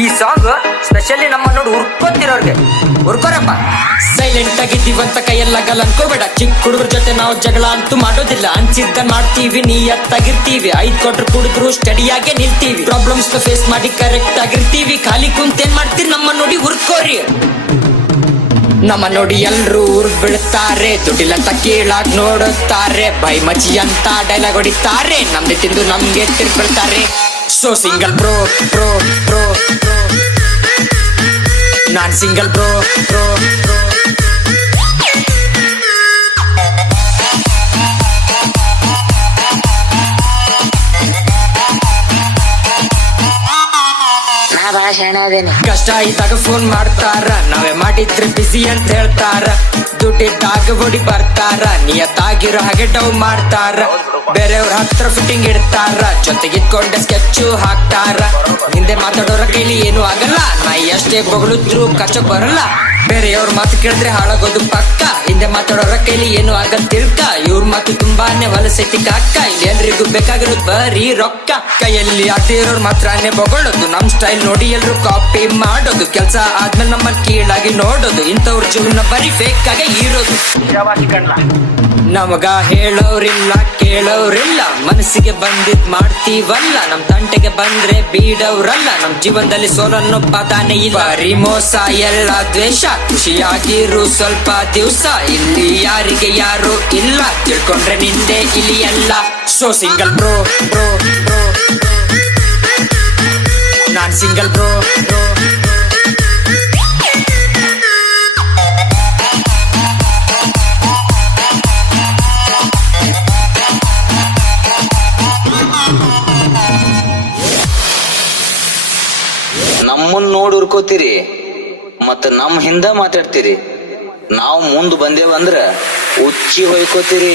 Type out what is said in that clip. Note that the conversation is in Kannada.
ಈ ಸಾಂಗ್ ಸ್ಪೆಷಲಿ ನಮ್ಮ ನೋಡಿ ಹುರ್ಕೋತಿರೋರ್ಗೆ ಹುರ್ಕೋರಪ್ಪ. ಸೈಲೆಂಟ್ ಆಗಿದ್ದೀವಂತ ಕೈಯೆಲ್ಲ ಗಲ್ ಅನ್ಕೋಬೇಡ. ಚಿಕ್ಕ ಹುಡುಗರ ಜೊತೆ ನಾವು ಜಗಳ ಅಂತೂ ಮಾಡೋದಿಲ್ಲ. ಅನ್ಸಿದ್ದ ಮಾಡ್ತೀವಿ, ನಿಯತ್ತಾಗಿರ್ತೀವಿ. 5 ಕೊಟ್ರು ಕುಡಿದ್ರು ಸ್ಟಡಿಯಾಗೆ ನಿಲ್ತೀವಿ. ಪ್ರಾಬ್ಲಮ್ಸ್ ಫೇಸ್ ಮಾಡಿ ಕರೆಕ್ಟ್ ಆಗಿರ್ತೀವಿ. ಖಾಲಿ ಕುಂತೇನ್ ಮಾಡ್ತೀರಿ ನಮ್ಮ ನೋಡಿ ಹುರ್ಕೋರಿ. ನಮ್ಮ ನೋಡಿ ಎಲ್ರು ಊರ್ ಬೀಳ್ತಾರೆ. ದುಡ್ಡಿಲ್ಲಂತ ಕೀಳಾಗ್ ನೋಡುತ್ತಾರೆ. ಬೈ ಮಚ್ಚಿ ಅಂತ ಡೈಲಾಗ್ ಹೊಡಿತಾರೆ. ನಮ್ದೆ ತಿಂದು ನಮ್ಗೆ ತಿರ್ಬಿಡ್ತಾರೆ. So single bro bro bro ನಾನ್ ಸಿಂಗಲ್ ಬ್ರೋ ಬ್ರೋ ಬ್ರೋ. ಕಷ್ಟ ಇದ್ದಾಗ ಫೋನ್ ಮಾಡ್ತಾರ. ನಾವೇ ಮಾಡಿದ್ರೆ ಬಿಸಿ ಅಂತ ಹೇಳ್ತಾರ. ದುಡ್ಡಿದ್ದಾಗ ಓಡಿ ಬರ್ತಾರ. ನಿಯತ್ತಾಗಿರೋ ಹಾಗೆ ಡೌ ಮಾಡ್ತಾರ. ಬೇರೆಯವ್ರ ಹತ್ರ ಫಿಟ್ಟಿಂಗ್ ಇಡ್ತಾರ. ಜೊತೆಗಿದ್ಕೊಂಡೆ ಸ್ಕೆಚ್ಚು ಹಾಕ್ತಾರ. ಹಿಂದೆ ಮಾತಾಡೋರ ಕೈಲಿ ಏನು ಆಗಲ್ಲ. ನಾ ಎಷ್ಟೇ ಬೊಗಳಿದ್ರು ಕಚ್ಚಕ್ ಬರಲ್ಲ. ಬೇರೆಯವ್ರ ಮಾತು ಕೇಳಿದ್ರೆ ಹಾಳಾಗೋದು ಪಕ್ಕ. ಹಿಂದೆ ಮಾತಾಡೋರ ಕೈಲಿ ಏನು ಆಗಲ್ ತಿಳ್ಕ. ಇವ್ರ ಮಾತು ತುಂಬಾನೇ ಹೊಲಸೈತಿ ಕಾಕ. ಇಲ್ಲಿ ಎಲ್ರಿಗೂ ಬೇಕಾಗಿರೋದು ಬರೀ ರೊಕ್ಕ. ಕೈಯಲ್ಲಿ ಆಡ್ತಿರೋರ್ ಮಾತ್ರನೇ ಬೊಗಳೋದು. ನಮ್ ಸ್ಟೈಲ್ ನೋಡಿ ಎಲ್ರು ಕಾಪಿ ಮಾಡೋದು. ಕೆಲ್ಸ ಆದ್ಮೇಲೆ ನಮ್ಮನ್ನ ಕೀಳಾಗಿ ನೋಡೋದು. ಇಂಥವ್ರ ಜೀವನ ಬರೀ ಫೇಕ್ ಆಗಿ ಇರೋದು. ನಮಗ ಹೇಳೋರಿಲ್ಲ ಕೇಳೋರಿಲ್ಲ. ಮನಸ್ಸಿಗೆ ಬಂದಿದ್ ಮಾಡ್ತೀವಲ್ಲ. ನಮ್ ತಂಟೆಗೆ ಬಂದ್ರೆ ಬೀಡವ್ರಲ್ಲ. ನಮ್ ಜೀವನದಲ್ಲಿ ಸೋಲನ್ನು ಪದಾನೆ ಇಲ್ಲ. ಬರೀ ಮೋಸ ಎಲ್ಲ ದ್ವೇಷ. ಖುಷಿಯಾಗಿರು ಸ್ವಲ್ಪ ದಿವ್ಸ. ಇಲ್ಲಿ ಯಾರಿಗೆ ಯಾರು ಇಲ್ಲ. ತಿಳ್ಕೊಂಡ್ರೆ ನಿಂದೆ ಇಲ್ಲಿ ಎಲ್ಲ. So single bro bro bro ನಾನ್ ಸಿಂಗಲ್ ಬ್ರೋ ಬ್ರೋ. ನಮ್ಮನ್ನ ನೋಡಿ ಹುರ್ಕೋತೀರಿ ಮತ್ತ ನಮ್ ಹಿಂದ ಮಾತಾಡ್ತೀರಿ. ನಾವು ಮುಂದ್ ಬಂದೇವಂದ್ರ ಉಚ್ಚಿ ಹೊಯ್ಕೋತೀರಿ.